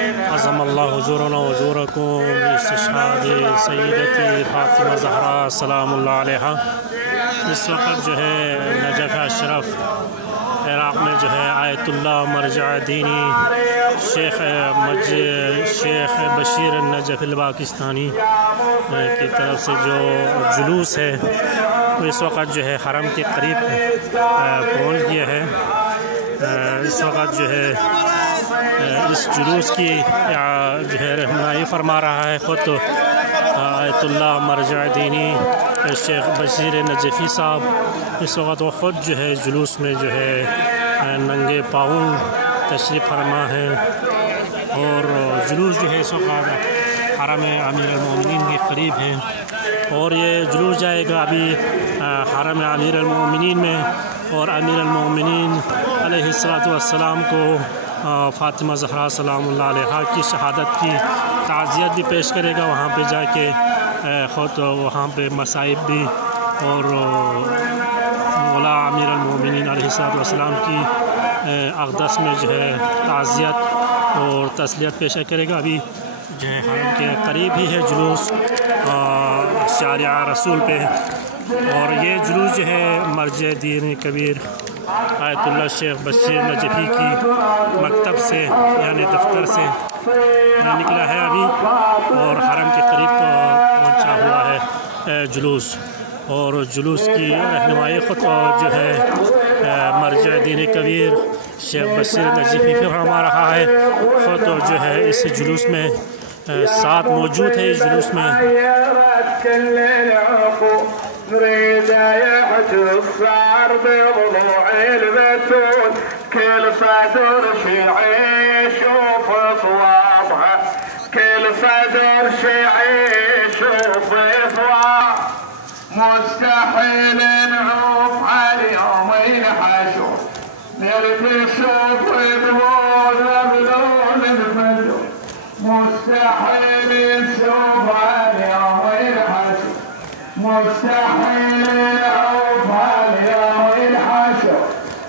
عظم الله أجورنا وأجوركم باستشهاد سیدتی فاطمہ زہرا سلام اللہ علیہا۔ اس وقت جو ہے نجف اشرف عراق میں جو ہے آیت اللہ مرجع دینی شیخ بشیر النجف الپاکستانی کی طرف سے جو جلوس ہے وہ اس وقت جو ہے حرم کے قریب پہنچ گیا ہے۔ اس وقت جو ہے اس جلوس کی جو ہے رہنمائی فرما رہا ہے خود آیت اللہ مرجع دینی شیخ بشیر نجفی صاحب۔ اس وقت وہ خود جو ہے جلوس میں جو ہے ننگے پاؤں تشریف فرما ہے، اور جلوس جو ہے اس وقت حرم امیر المومنین کے قریب ہے، اور یہ جلوس جائے گا ابھی حرم امیر المومنین میں، اور امیر المومنین علیہ السلام کو فاطمہ زہرا سلام اللہ علیہا کی شہادت کی تعزیت بھی پیش کرے گا وہاں پہ جا کے، خود وہاں پہ مصائب بھی اور مولا امیر المومنین علیہ السلام کی اقدس میں جو ہے تعزیت اور تسلیت پیش کرے گا۔ ابھی جو ہے حرم کے قریب ہی ہے جلوس شارع رسول پہ، اور یہ جلوس جو ہے مرجع دین کبیر آیت اللہ شیخ بشیر نجفی کی مکتب سے یعنی دفتر سے نکلا ہے ابھی، اور حرم کے قریب پہنچا ہوا ہے جلوس، اور جلوس کی رہنمائی خود جو ہے مرجع دین کبیر شیخ بشیر نجفی فرما رہا ہے۔ خود جو ہے اس جلوس میں ساتھ موجود ہے، اس جلوس میں نريد يحتصر بضلوع البتول كل صدر شيعي شوف صوابها، كل صدر شيعي شوف صواب، مستحيل نعوف على يومين حشو نريد نشوف دموع بلون الفجر، مستحيل نشوف على يومين حشو، مستحيل نعوف اليوم الحشر،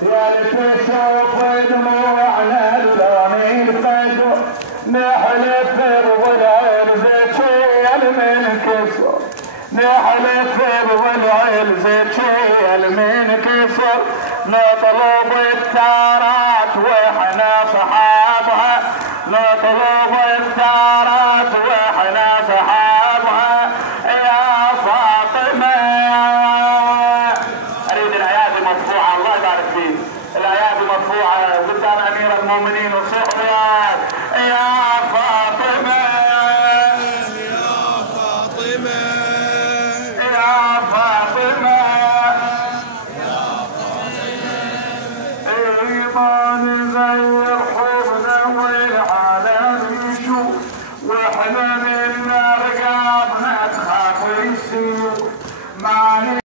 يا لتشوف دموعنا اللون الفجر، نحلف بالعين زكي المنكسر، نحلف بالعين زكي المنكسر، نطلب الثارات واحنا صحابها، نطلب الثارات واحنا صحابها، يا فاطمة. أريد الأيادي مرفوعة، الله يبارك فيك، الأيادي مرفوعة قدام أمير المؤمنين والصحبيات، يا فاطمة يا فاطمة يا فاطمة يا فاطمة، إيمان غير حبنا والعالم يشوف، واحنا